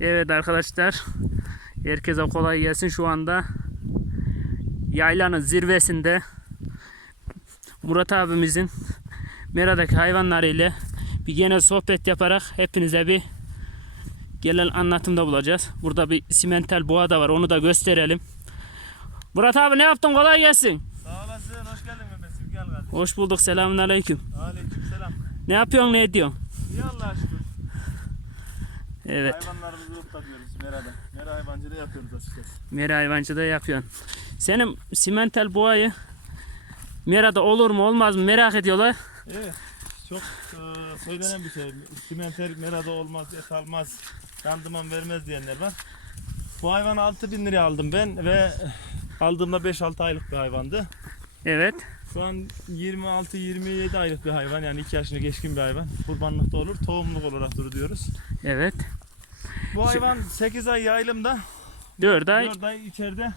Evet arkadaşlar. Herkese kolay gelsin şu anda. Yaylanın zirvesinde Murat abimizin meradaki hayvanlarıyla bir genel sohbet yaparak hepinize bir gelen anlatımda bulacağız. Burada bir simental boğa da var onu da gösterelim. Murat abi ne yaptın kolay gelsin. Sağ olasın, hoş geldin Mehmet. Gel kardeşim. Hoş bulduk selamünaleyküm. Aleyküm selam. Ne yapıyorsun ne ediyorsun? İyi Allah'a şükür. Evet. Hayvanlarımızı ırklatıyoruz Mera'da. Mera hayvancılığı yapıyoruz açıkçası. Mera hayvancıda yapıyorsun. Senin simental boğayı Mera'da olur mu olmaz mı merak ediyorlar. Evet. Çok e, söylenen bir şey. Simenter Mera'da olmaz, et almaz, randıman vermez diyenler var. Bu hayvanı 6000 liraya aldım ben ve aldığımda 5-6 aylık bir hayvandı. Evet. Şu an 26-27 aylık bir hayvan yani 2 yaşını geçkin bir hayvan. Kurbanlıkta olur, tohumluk olarak duruyoruz. Evet. Bu hayvan 8 ay yaylımda, 4 ay. 4 ay içeride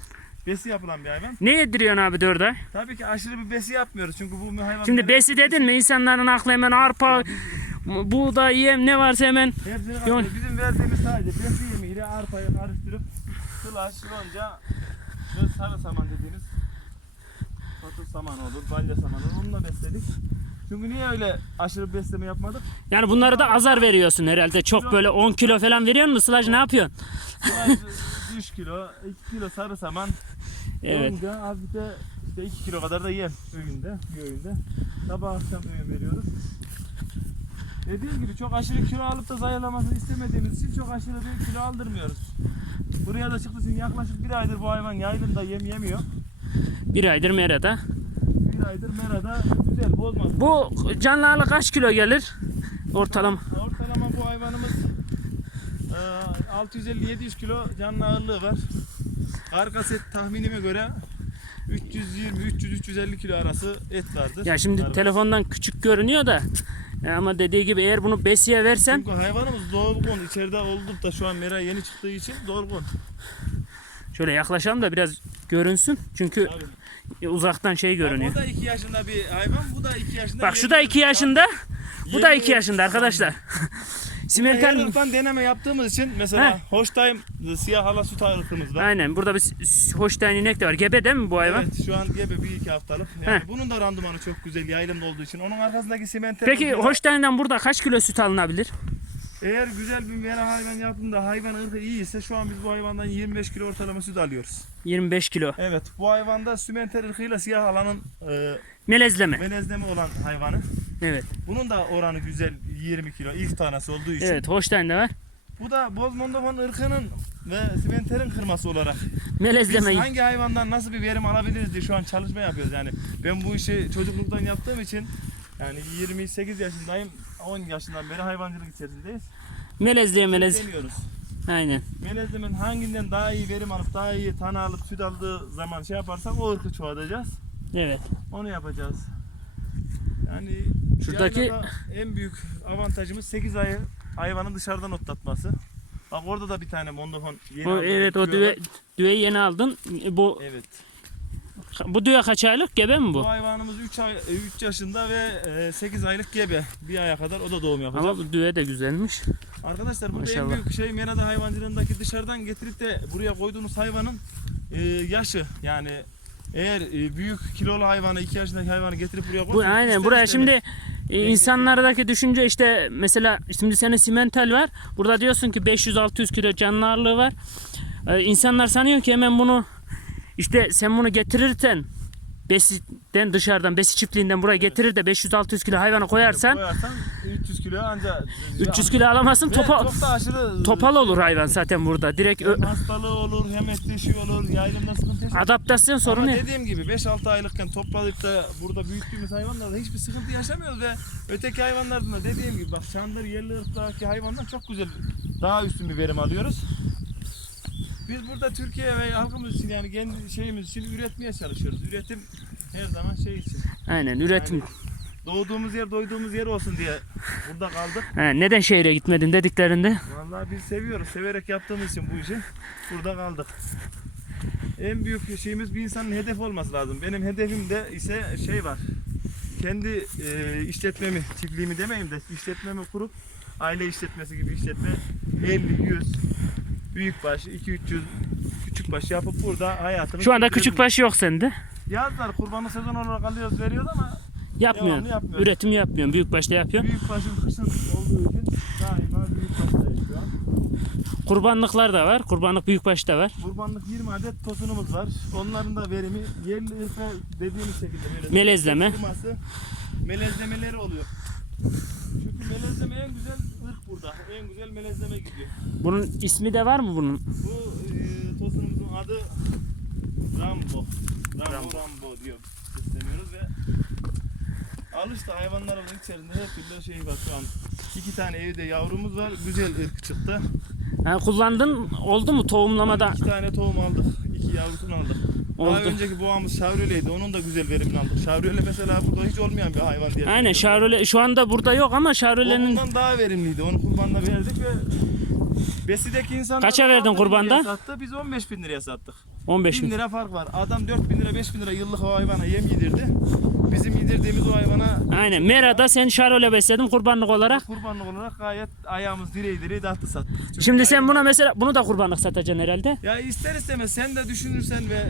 besi yapılan bir hayvan. Ne yediriyorsun abi 4 ay? Tabii ki aşırı bir besi yapmıyoruz çünkü bu hayvan... Şimdi besi dedin mi insanların aklı hemen arpa, buğday, yem ne varsa hemen Hepsini. Bizim verdiğimiz sadece besi yemeğiyle arpayı karıştırıp sılaç, yonca ve sarı saman dediğimiz patır saman olur, balya saman olur. Onunla besledik. Çünkü niye öyle aşırı besleme yapmadık? yani bunları da azar veriyorsun herhalde. Çok böyle 10 kilo falan veriyor musun? Sılaj ne yapıyorsun? Sılaç 3 kilo, 2 kilo sarı saman, Evet. yonca, az bir de işte 2 kilo kadar da yem öğünde, bir öğünde. Sabah akşam öğün veriyoruz. Dediğim gibi çok aşırı kilo alıp da zayıflamasını istemediğimiz için çok aşırı bir kilo aldırmıyoruz. Buraya da çıktı yaklaşık bir aydır bu hayvan yaylımda yem yemiyor. Bir aydır Mera'da. Aydır merada güzel bozmaz. Bu canlı kaç kilo gelir? Ortalama. Ortalama bu hayvanımız e, 650-700 kilo canlı ağırlığı var. Arka set tahminime göre 320-300-350 kilo arası et vardır. Ya şimdi Var. telefondan küçük görünüyor da e, ama dediği gibi eğer bunu besiye versen Çünkü hayvanımız dolgun. içeride olduk da şu an mera yeni çıktığı için dolgun. şöyle yaklaşalım da biraz görünsün. Çünkü Tabii. Uzaktan şey görünüyor. Bu da 2 yaşında bir hayvan, bu da 2 yaşında. Bak şu da 2 ırktan- yaşında, bu da yeni 2 yaşında arkadaşlar. Simental ırktan deneme yaptığımız için mesela Heh. Holstein siyah hala süt ırkımız var. Aynen burada bir Holstein inek de var. Gebe değil mi bu hayvan? Evet şu an gebe bir iki haftalık. Yani Heh. bunun da randımanı çok güzel yaylımda olduğu için. Onun arkasındaki simenter. Peki Holstein'den burada kaç kilo süt alınabilir? Eğer güzel bir mera hayvan yaptığında hayvan ırkı iyi ise şu an biz bu hayvandan 25 kilo ortalama süt alıyoruz. 25 kilo. Evet bu hayvanda simenter ırkıyla siyah alanın e, Melezleme. melezleme olan hayvanı. Evet. Bunun da oranı güzel 20 kilo ilk tanesi olduğu için. Evet Holstein'de var. Bu da boz mondofon ırkının ve simenterin kırması olarak. Biz Melezleme. hangi hayvandan nasıl bir verim alabiliriz diye şu an çalışma yapıyoruz yani. Ben bu işi çocukluktan yaptığım için yani 28 yaşındayım. 10 yaşından beri hayvancılık içerisindeyiz. Melezleye melez. Deniyoruz. Aynen. Melezlemin hanginden daha iyi verim alıp daha iyi tanı alıp süt aldığı zaman şey yaparsak o ırkı çoğaltacağız. Evet. Onu yapacağız. Yani Şuradaki- en büyük avantajımız 8 ayı hayvanın dışarıdan otlatması. Bak orada da bir tane mondofon yeni O, evet o düve, düveyi yeni aldın. E, Bu Evet. bu düve kaç aylık gebe mi Bu bu? hayvanımız 3 ay 3 yaşında ve 8 aylık gebe. Bir aya kadar o da doğum yapacak. Ama bu düve de güzelmiş. Arkadaşlar burada Maşallah. en büyük şey merada hayvancılığındaki dışarıdan getirip de buraya koyduğunuz hayvanın e, yaşı. Yani eğer e, büyük kilolu hayvanı 2 yaşındaki hayvanı getirip buraya Bu koysanız aynen buraya şimdi e, insanlardaki düşünce işte mesela şimdi senin simental var. Burada diyorsun ki 500-600 kilo canlı ağırlığı var. E, insanlar sanıyor ki hemen bunu işte sen bunu getirirsen besiden dışarıdan besi çiftliğinden buraya getirir de 500-600 kilo hayvanı koyarsan koyarsan 300 kilo ancak 300 kilo alamazsın Ve topa, çok da aşırı topal olur hayvan zaten burada. Direkt ö- hastalığı olur hem et dişi olur yaylımda sıkıntı yaşar. adaptasyon sorunu. Ama dediğim gibi 5-6 aylıkken toplayıp da burada büyüttüğümüz hayvanlarda hiçbir sıkıntı yaşamıyoruz ve öteki hayvanlardan da dediğim gibi bak Çandır yerli ırktaki hayvanlar çok güzel daha üstün bir verim alıyoruz. Biz burada Türkiye ve halkımız için yani kendi şeyimiz için üretmeye çalışıyoruz. Üretim her zaman şey için. Aynen üretim. Doğduğumuz yer doyduğumuz yer olsun diye burada kaldık. Ha, neden şehre gitmedin dediklerinde Vallahi biz seviyoruz. Severek yaptığımız için bu işi burada kaldık. En büyük şeyimiz bir insanın hedef olması lazım. Benim hedefimde ise şey var. Kendi e, işletmemi, çiftliğimi demeyeyim de işletmemi kurup aile işletmesi gibi işletme 50, 100 büyükbaş 2-300 küçükbaş yapıp burada hayatını Şu anda küçük baş yok sende. Yazlar kurbanlık sezon olarak alıyoruz veriyoruz ama Yapmıyorsun. Devamlı yapmıyoruz. Üretim yapmıyorsun. Büyük başta yapıyorsun. büyükbaşın kışın olduğu için daima büyükbaştayız şu an. Kurbanlıklar da var. Kurbanlık büyük baş da var. Kurbanlık 20 adet tosunumuz var. Onların da verimi yerli ırka dediğimiz şekilde böyle Melezleme. Kırması, melezlemeleri oluyor. Çünkü melezleme en güzel. En güzel melezleme gidiyor. Bunun ismi de var mı bunun? Bu e, tosunumuzun adı Rambo. Rambo Rambo, diyor sesleniyoruz ve alıştı hayvanlarımızın içerisinde her türlü şey var şu an. İki tane evde yavrumuz var. Güzel ırk çıktı. Ha, kullandın oldu mu tohumlamada? İki tane tohum aldık. iki yavrusunu aldık. Daha Oldu. önceki boğamız şavröleydi. Onun da güzel verimini aldık. Şavröle mesela burada hiç olmayan bir hayvan diye. Aynen Şarole şu anda burada yok ama Şarole'nin Ondan daha verimliydi. Onu kurbanda verdik ve Besideki insanlar Kaça verdin 6 bin kurbanda? Sattı. Biz 15 bin liraya sattık. 15 1000 bin. lira fark var. Adam 4 bin lira 5 bin lira yıllık o hayvana yem yedirdi. Bizim yedirdiğimiz o hayvana Aynen. Mera'da sen Şarole besledin kurbanlık olarak. kurbanlık olarak gayet ayağımız direği direği dağıttı sattık. Çünkü Şimdi sen buna mesela bunu da kurbanlık satacaksın herhalde. Ya ister istemez sen de düşünürsen ve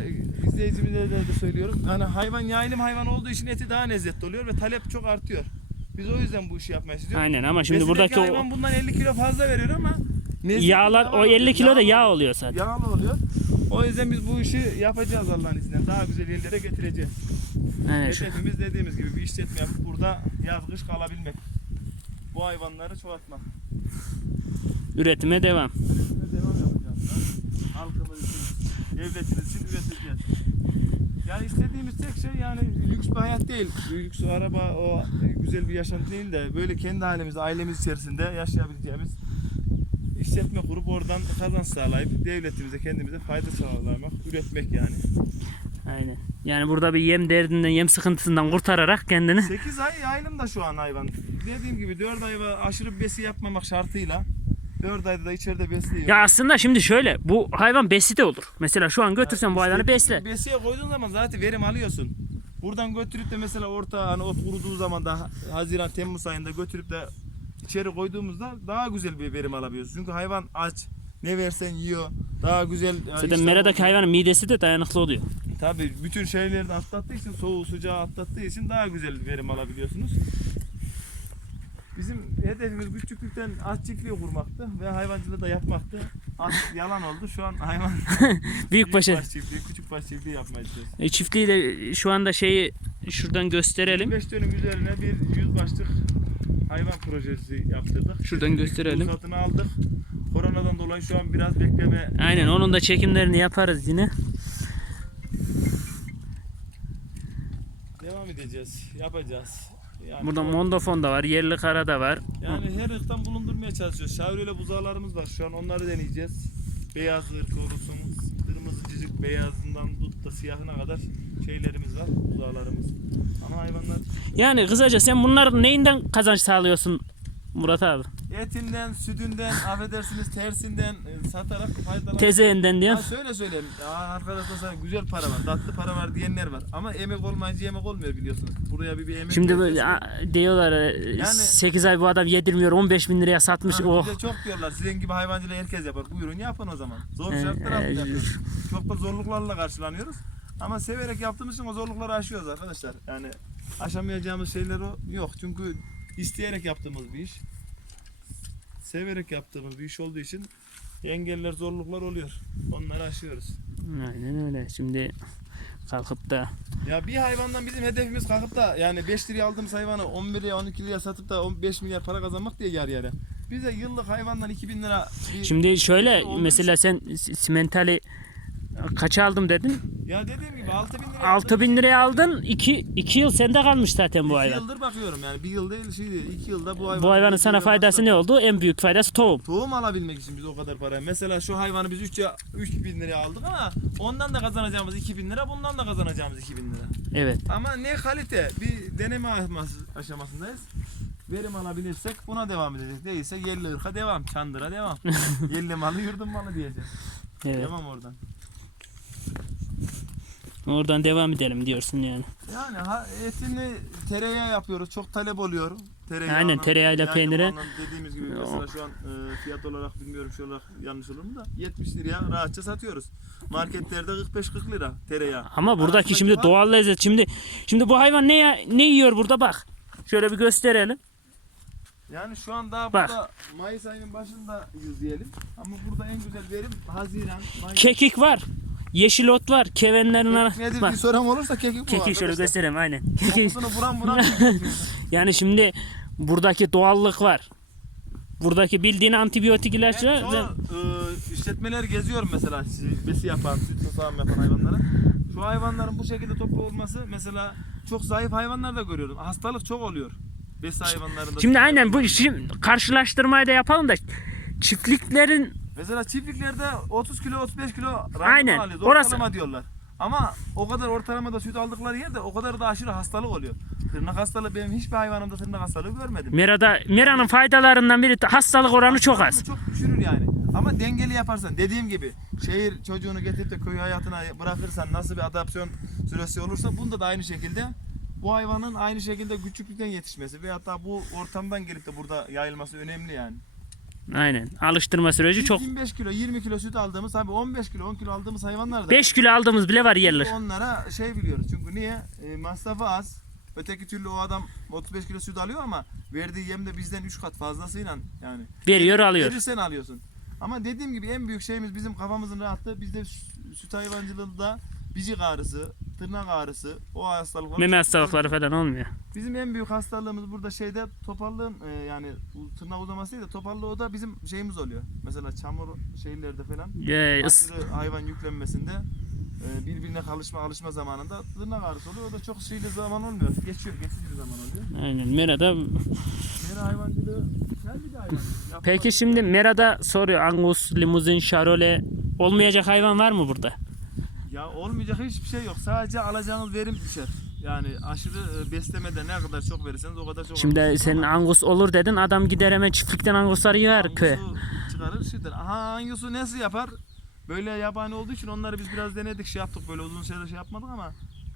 izleyicimize de, de söylüyorum. Yani hayvan yaylım hayvan olduğu için eti daha lezzetli oluyor ve talep çok artıyor. Biz o yüzden bu işi yapmayı istiyoruz. Aynen ama şimdi Besideki buradaki o hayvan bundan 50 kilo fazla veriyor ama yağlar daha o 50 kilo da yağ oluyor. oluyor zaten. Yağlı oluyor. O yüzden biz bu işi yapacağız Allah'ın izniyle. Daha güzel yerlere getireceğiz. Şu- Hedefimiz dediğimiz gibi bir işletme yapıp burada yaz kış kalabilmek. Bu hayvanları çoğaltmak. Üretime devam. Üretime devam yapacağız. Halkımız için, devletimiz için üreteceğiz. Yani istediğimiz tek şey yani lüks bir hayat değil. Lüks araba o güzel bir yaşantı değil de böyle kendi halimizde ailemiz içerisinde yaşayabileceğimiz işletme kurup oradan kazanç sağlayıp devletimize kendimize fayda sağlamak, üretmek yani. Aynen. Yani burada bir yem derdinden, yem sıkıntısından kurtararak kendini 8 ay yaylım da şu an hayvan. Dediğim gibi 4 ay aşırı besi yapmamak şartıyla 4 ayda da içeride besliyor. Ya aslında şimdi şöyle bu hayvan besi de olur. Mesela şu an götürsen bu hayvanı besle. Besiye koyduğun zaman zaten verim alıyorsun. Buradan götürüp de mesela orta hani ot kuruduğu zaman da Haziran Temmuz ayında götürüp de içeri koyduğumuzda daha güzel bir verim alabiliyorsun. Çünkü hayvan aç. Ne versen yiyor. Daha güzel. Zaten meradaki hayvanın midesi de dayanıklı oluyor. Tabii bütün şeyleri de atlattığı için soğuğu sıcağı atlattığı için daha güzel verim alabiliyorsunuz. Bizim hedefimiz küçüklükten at çiftliği kurmaktı ve hayvancılığı da yapmaktı. At yalan oldu. Şu an hayvan Büyük baş çiftliği, küçük baş çiftliği yapmaya çalışıyoruz. E, Çiftliği de şu anda şeyi şuradan gösterelim. 25 dönüm üzerine bir 100 başlık hayvan projesi yaptırdık. Şuradan Çiftlik gösterelim. ruhsatını aldık. Koronadan dolayı şu an biraz bekleme Aynen onun da çekimlerini yaparız yine. devam edeceğiz. Yapacağız. Yani Burada o- mondofon da var, yerli kara da var. Yani her ırktan bulundurmaya çalışıyoruz. Şavrele buzağlarımız var. Şu an onları deneyeceğiz. Beyaz ırk olsun, kırmızı cicik beyazından tut da siyahına kadar şeylerimiz var. Buzağlarımız. Ana hayvanlar Yani kısaca sen bunların neyinden kazanç sağlıyorsun Murat abi? etinden, sütünden, affedersiniz tersinden e, satarak faydalan. Tezeğinden diyor. Ha söyleyeyim. Ya arkadaşlar sana güzel para var, tatlı para var diyenler var. Ama emek olmayınca yemek olmuyor biliyorsunuz. Buraya bir, bir emek Şimdi böyle a- diyorlar e, Yani- 8 ay bu adam yedirmiyor 15 bin liraya satmış. Ha, oh. bize çok diyorlar. Sizin gibi hayvancılığı herkes yapar. Buyurun yapın o zaman. Zor şartlar altında yapıyoruz. Çok da zorluklarla karşılanıyoruz. Ama severek yaptığımız için o zorlukları aşıyoruz arkadaşlar. Yani aşamayacağımız şeyler o yok. Çünkü isteyerek yaptığımız bir iş. Severek yaptığımız bir iş olduğu için engeller, zorluklar oluyor. Onları aşıyoruz. Aynen öyle. Şimdi kalkıp da Ya bir hayvandan bizim hedefimiz kalkıp da yani 5 liraya aldığımız hayvanı 11 liraya 12 liraya satıp da 15 milyar para kazanmak diye yarı yarı. Bize yıllık hayvandan 2000 lira bir şimdi şöyle mesela sen simentali kaça aldım dedin? Ya dediğim gibi 6000 lira. 6 bin liraya aldın. 2 2 yıl sende kalmış zaten bu hayvan. yıldır bakıyorum yani bir yıl değil şey değil. iki yılda bu hayvan. Bu hayvanın sana faydası ne oldu? En büyük faydası tohum. Tohum alabilmek için biz o kadar para. Mesela şu hayvanı biz 3 3000 liraya aldık ama ondan da kazanacağımız 2000 lira, bundan da kazanacağımız 2000 lira. Evet. Ama ne kalite bir deneme aşaması- aşamasındayız. Verim alabilirsek buna devam edeceğiz. Değilse yerli ırka devam, çandıra devam. yerli malı yurdum malı diyeceğiz. Evet. Devam oradan. Oradan devam edelim diyorsun yani. Yani ha, etini tereyağı yapıyoruz. Çok talep oluyor. Tereyağının, Aynen, tereyağıyla peynire. Dediğimiz gibi mesela şu an e, fiyat olarak bilmiyorum şu olarak yanlış olur mu da 70 liraya rahatça satıyoruz. Marketlerde 45-40 lira tereyağı. Ama buradaki Arasındaki şimdi fark- doğal lezzet. Şimdi şimdi bu hayvan ne ya- ne yiyor burada bak. Şöyle bir gösterelim. Yani şu an daha Bak. burada Mayıs ayının başında diyelim. Ama burada en güzel verim Haziran, Mayıs. Kekik var. Yeşil ot var. Kevenlerin ara- Nedir Bak. bir soran olursa kekik bu Kekik şöyle arkadaşlar. göstereyim aynen. Kekik. Kokusunu buram buram. Yani şimdi buradaki doğallık var. Buradaki bildiğin antibiyotik ilaçlar. çoğu e, işletmeler geziyorum mesela besi yapan, süt sağım yapan hayvanlara. Şu hayvanların bu şekilde toplu olması mesela çok zayıf hayvanlar da görüyorum. Hastalık çok oluyor. Besi hayvanlarında. Şimdi aynen bu şimdi karşılaştırmayı da yapalım da çiftliklerin Mesela çiftliklerde 30 kilo 35 kilo randıman Aynen, alıyoruz. orası- Ortalama diyorlar. Ama o kadar ortalamada süt aldıkları yerde o kadar da aşırı hastalık oluyor. Tırnak hastalığı benim hiçbir hayvanımda tırnak hastalığı görmedim. Mera'da Mera'nın faydalarından biri hastalık oranı çok az. Çok düşürür yani. Ama dengeli yaparsan dediğim gibi şehir çocuğunu getirip de köy hayatına bırakırsan nasıl bir adaptasyon süresi olursa bunda da aynı şekilde bu hayvanın aynı şekilde küçüklükten yetişmesi ve hatta bu ortamdan gelip de burada yayılması önemli yani. Aynen. Alıştırma süreci çok. 25 kilo 20 kilo süt aldığımız abi 15 kilo 10 kilo aldığımız hayvanlar da 5 kilo aldığımız bile var yerler. onlara şey biliyoruz. Çünkü niye? E, masrafı az. Öteki türlü o adam 35 kilo süt alıyor ama verdiği yem de bizden 3 kat fazlasıyla yani. Veriyor alıyor. Verirsen alıyorsun. Ama dediğim gibi en büyük şeyimiz bizim kafamızın rahatlığı. Bizde sü- süt hayvancılığında bicik ağrısı, tırnak ağrısı, o hastalıklar. Meme hastalıkları falan olmuyor. Bizim en büyük hastalığımız burada şeyde topallığın e, yani tırnak uzaması değil de topallığı o da bizim şeyimiz oluyor. Mesela çamur şeylerde falan. Aşırı hayvan yüklenmesinde e, birbirine alışma alışma zamanında tırnak ağrısı oluyor. O da çok şeyli zaman olmuyor. Geçiyor, geçici zaman oluyor. Aynen Mera'da. Mera hayvancılığı güzel bir de hayvan. Peki şimdi Mera'da soruyor Angus, limuzin, şarole olmayacak hayvan var mı burada? Ya olmayacak hiçbir şey yok. Sadece alacağınız verim düşer. Yani aşırı e, beslemede ne kadar çok verirseniz o kadar çok Şimdi alırsınız senin Angus olur dedin adam gider hemen çiftlikten Angusları köye. Angusu çıkarır sütler. Aha Angus'u nasıl yapar? Böyle yabani olduğu için onları biz biraz denedik şey yaptık böyle uzun süre şey yapmadık ama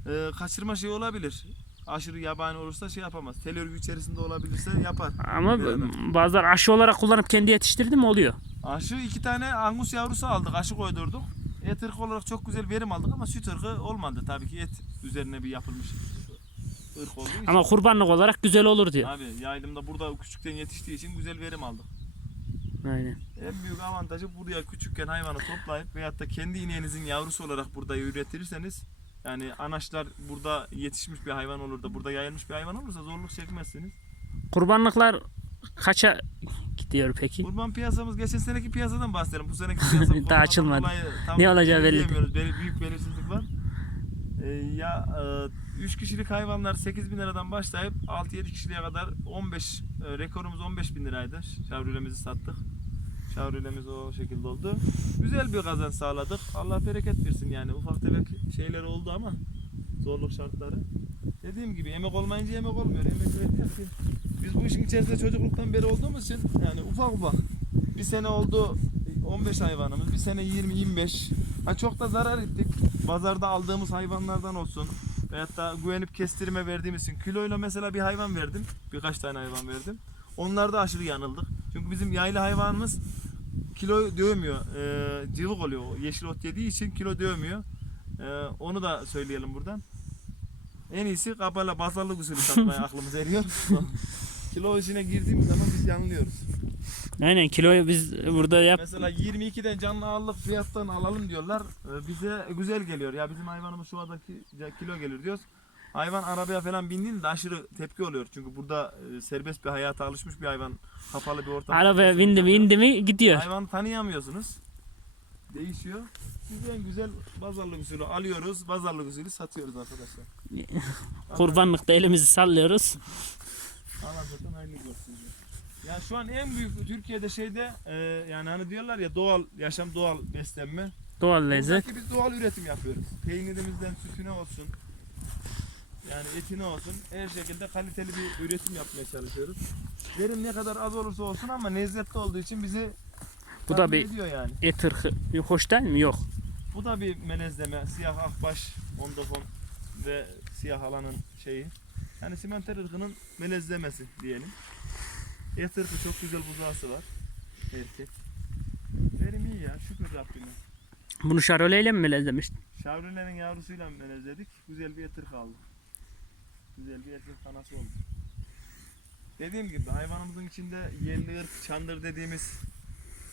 e, kaçırma şey olabilir. Aşırı yabani olursa şey yapamaz. Tel örgü içerisinde olabilirse yapar. Ama Beraber. bazıları aşı olarak kullanıp kendi yetiştirdi mi oluyor. Aşı iki tane Angus yavrusu aldık. Aşı koydurduk. Et ırkı olarak çok güzel verim aldık ama süt ırkı olmadı. Tabii ki et üzerine bir yapılmış ırk olduğu için. Ama kurbanlık olarak güzel olur diyor. Abi yaylımda burada küçükten yetiştiği için güzel verim aldık. Aynen. En büyük avantajı buraya küçükken hayvanı toplayıp veyahut da kendi ineğinizin yavrusu olarak burada üretirseniz yani anaçlar burada yetişmiş bir hayvan olur da burada yayılmış bir hayvan olursa zorluk çekmezsiniz. Kurbanlıklar kaça gidiyor peki? Kurban piyasamız geçen seneki piyasadan bahsedelim. Bu seneki piyasa Daha açılmadı. dolayı tam Ne olacağı belli değil. Beli- Büyük belirsizlik var. Ee, ya 3 kişilik hayvanlar 8 bin liradan başlayıp 6-7 kişiliğe kadar 15 e, rekorumuz 15 bin liraydı. Şavrülemizi sattık. Şavrülemiz o şekilde oldu. Güzel bir kazanç sağladık. Allah bereket versin yani. Ufak tefek şeyler oldu ama zorluk şartları. Dediğim gibi emek olmayınca yemek olmuyor. Emek vereceğiz ki. Biz bu işin içerisinde çocukluktan beri olduğumuz için yani ufak ufak bir sene oldu 15 hayvanımız, bir sene 20-25. Ha çok da zarar ettik. Pazarda aldığımız hayvanlardan olsun. Veyahut da güvenip kestirime verdiğimiz için kiloyla mesela bir hayvan verdim. Birkaç tane hayvan verdim. Onlarda aşırı yanıldık. Çünkü bizim yaylı hayvanımız kilo dövmüyor. Ee, cıvık oluyor. Yeşil ot yediği için kilo dövmüyor. Ee, onu da söyleyelim buradan. En iyisi kapala bazarlık usulü satmaya aklımız eriyor. kilo işine girdiğimiz zaman biz yanılıyoruz. Aynen kiloyu biz burada yap. Mesela 22'den canlı ağırlık fiyattan alalım diyorlar. Ee, Bize güzel geliyor. Ya bizim hayvanımız şu andaki kilo gelir diyoruz. Hayvan arabaya falan bindiğinde aşırı tepki oluyor. Çünkü burada e, serbest bir hayata alışmış bir hayvan. Kapalı bir ortam. Arabaya bindi mi indi mi gidiyor. Hayvanı tanıyamıyorsunuz. Değişiyor. Biz en güzel bazarlık usulü alıyoruz. Bazarlık usulü satıyoruz arkadaşlar. Kurbanlıkta elimizi sallıyoruz. Alan satan aynı gösteriyor. Ya şu an en büyük Türkiye'de şeyde e, yani hani diyorlar ya doğal yaşam doğal beslenme. Doğal lezzet. Buradaki biz doğal üretim yapıyoruz. Peynirimizden sütüne olsun. Yani etine olsun. Her şekilde kaliteli bir üretim yapmaya çalışıyoruz. Verim ne kadar az olursa olsun ama lezzetli olduğu için bizi Bu da bir ediyor yani. et ırkı. Hoş değil mi? Yok. Bu da bir melezleme. Siyah akbaş, ondofon ve siyah alanın şeyi. Yani simenter ırkının melezlemesi diyelim. Et ırkı çok güzel buzağısı var. Erkek. Verim iyi ya şükür Rabbime. Bunu şaroleyle mi melezlemiştin? Şavrilerin yavrusuyla melezledik. Güzel bir et ırkı aldık. Güzel bir erkek kanası oldu. Dediğim gibi hayvanımızın içinde yerli ırk, çandır dediğimiz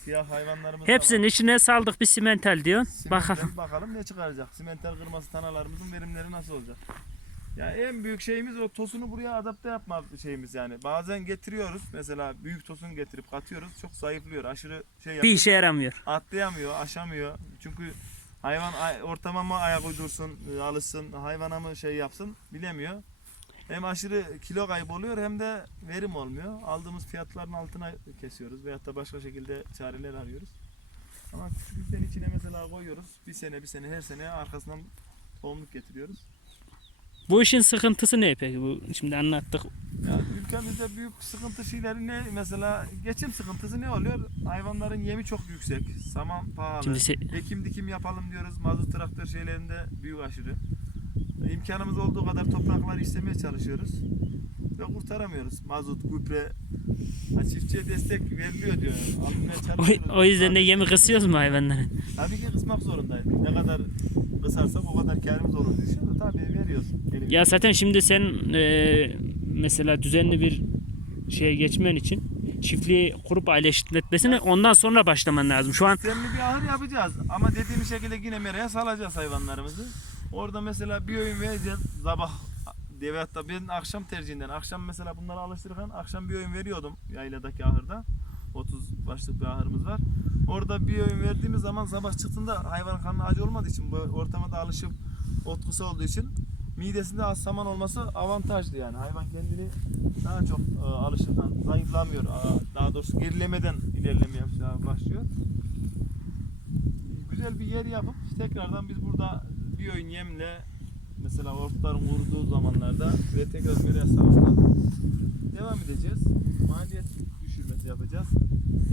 siyah hayvanlarımız da var. Hepsinin içine saldık bir simental diyorsun. Simental Bakalım. bakalım ne çıkaracak. Simental kırması tanalarımızın verimleri nasıl olacak? Ya en büyük şeyimiz o tosunu buraya adapte yapma şeyimiz yani. Bazen getiriyoruz mesela büyük tosun getirip katıyoruz. Çok zayıflıyor. Aşırı şey Bir yapıyor. işe yaramıyor. Atlayamıyor, aşamıyor. Çünkü hayvan ay- ortama mı ayak uydursun, e, alışsın, hayvana mı şey yapsın bilemiyor. Hem aşırı kilo kaybı oluyor hem de verim olmuyor. Aldığımız fiyatların altına kesiyoruz veyahut da başka şekilde çareler arıyoruz. Ama küçükten içine mesela koyuyoruz. Bir sene bir sene her sene arkasından tohumluk getiriyoruz. Bu işin sıkıntısı ne peki? Bu şimdi anlattık. Ya ülkemizde büyük sıkıntı şeyleri ne? Mesela geçim sıkıntısı ne oluyor? Hayvanların yemi çok yüksek. Saman pahalı. Şimdi se- Ekim dikim yapalım diyoruz. Mazot traktör şeylerinde büyük aşırı. İmkanımız olduğu kadar toprakları işlemeye çalışıyoruz. Ve kurtaramıyoruz. Mazot, gübre. Ha, çiftçiye destek veriliyor diyor. O, o yüzden de yemi kısıyoruz mu hayvanların? Tabii ki kısmak zorundayız. Ne kadar kısarsak o kadar karımız olur düşüyor da tabii veriyoruz. Elimizde. Ya zaten şimdi sen e, mesela düzenli bir şeye geçmen için çiftliği kurup aile işletmesine ondan sonra başlaman lazım. Şu an Sistemli bir ahır yapacağız ama dediğimiz şekilde yine meraya salacağız hayvanlarımızı. Orada mesela bir öğün vereceğiz sabah veyahut da ben akşam tercihinden akşam mesela bunları alıştırırken akşam bir öğün veriyordum yayladaki ahırda. 30 başlık bir ahırımız var. Orada bir öğün verdiğimiz zaman sabah çıktığında hayvanın karnı acı olmadığı için bu ortama da alışıp ot kısa olduğu için midesinde az saman olması avantajlı yani. Hayvan kendini daha çok e, alışırken zayıflamıyor. Daha doğrusu gerilemeden ilerlemeye başlıyor. Güzel bir yer yapıp tekrardan biz burada bir öğün yemle mesela ortaların vurduğu zamanlarda ve tekrar böyle savaşta devam edeceğiz. Maliyet düşürmesi yapacağız.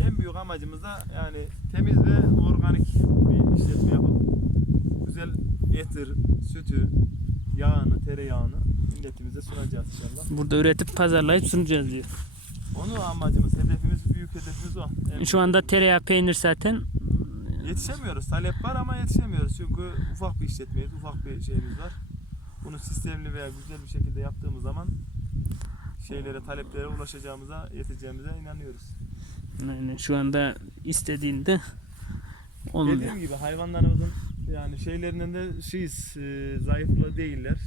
En büyük amacımız da yani temiz ve organik bir işletme yapıp güzel etir, sütü, yağını, tereyağını milletimize sunacağız inşallah. burada üretip pazarlayıp sunacağız diyor. Onu amacımız, hedefimiz, büyük hedefimiz o. En Şu anda tereyağı peynir zaten Yetişemiyoruz. Talep var ama yetişemiyoruz. Çünkü ufak bir işletmeyiz. Ufak bir şeyimiz var. Bunu sistemli veya güzel bir şekilde yaptığımız zaman şeylere, taleplere ulaşacağımıza, yeteceğimize inanıyoruz. yani şu anda istediğinde olmuyor. Dediğim gibi hayvanlarımızın yani şeylerinden de şeyiz, e, zayıflı değiller.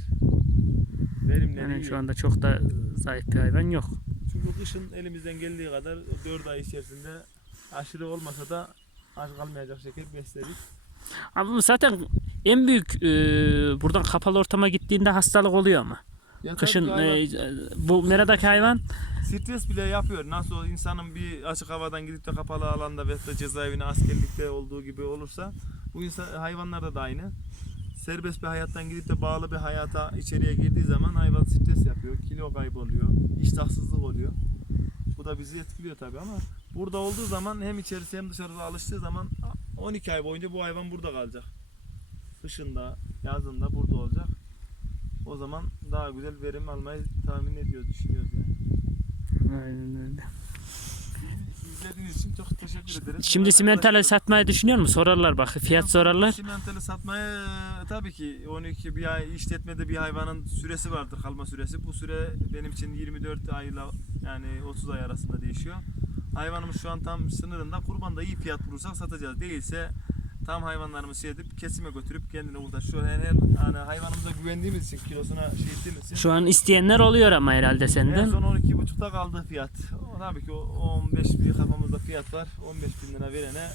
Verimleri Yani şu anda çok da zayıf bir hayvan yok. Çünkü kışın elimizden geldiği kadar 4 ay içerisinde aşırı olmasa da aç kalmayacak şekilde besledik. Ama zaten en büyük e, buradan kapalı ortama gittiğinde hastalık oluyor ama. Ya Kışın hayvan- e, bu meradaki hayvan Stres bile yapıyor. Nasıl insanın bir açık havadan gidip de kapalı alanda ve da cezaevine askerlikte olduğu gibi olursa bu insan hayvanlarda da aynı. Serbest bir hayattan gidip de bağlı bir hayata içeriye girdiği zaman hayvan stres yapıyor, kilo kayboluyor, iştahsızlık oluyor. Bu da bizi etkiliyor tabii ama burada olduğu zaman hem içerisi hem dışarıda alıştığı zaman 12 ay boyunca bu hayvan burada kalacak. Kışında, yazında burada olacak. O zaman daha güzel verim almayı tahmin ediyoruz, düşünüyoruz yani. Aynen öyle. İzlediğiniz için çok teşekkür ederiz. Şimdi ulaştınız. satmayı düşünüyor musun? Sorarlar bak. Fiyat sorarlar. Simentali satmaya e, tabii ki 12 bir ay işletmede bir hayvanın süresi vardır kalma süresi. Bu süre benim için 24 ayla yani 30 ay arasında değişiyor. Hayvanımız şu an tam sınırında. Kurbanda iyi fiyat bulursak satacağız. Değilse tam hayvanlarımızı şey edip kesime götürüp kendine burada şu her yani hayvanımıza güvendiğimiz için kilosuna şey ettiğimiz için Şu an isteyenler oluyor ama herhalde en senden. son 12.5'ta kaldı fiyat. O, tabii ki o 15 bir kafamızda fiyat var. 15 bin lira verene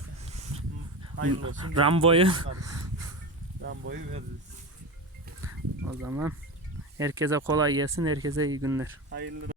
hayırlı olsun. Rambo'yu. Rambo'yu veririz. O zaman herkese kolay gelsin. Herkese iyi günler. Hayırlı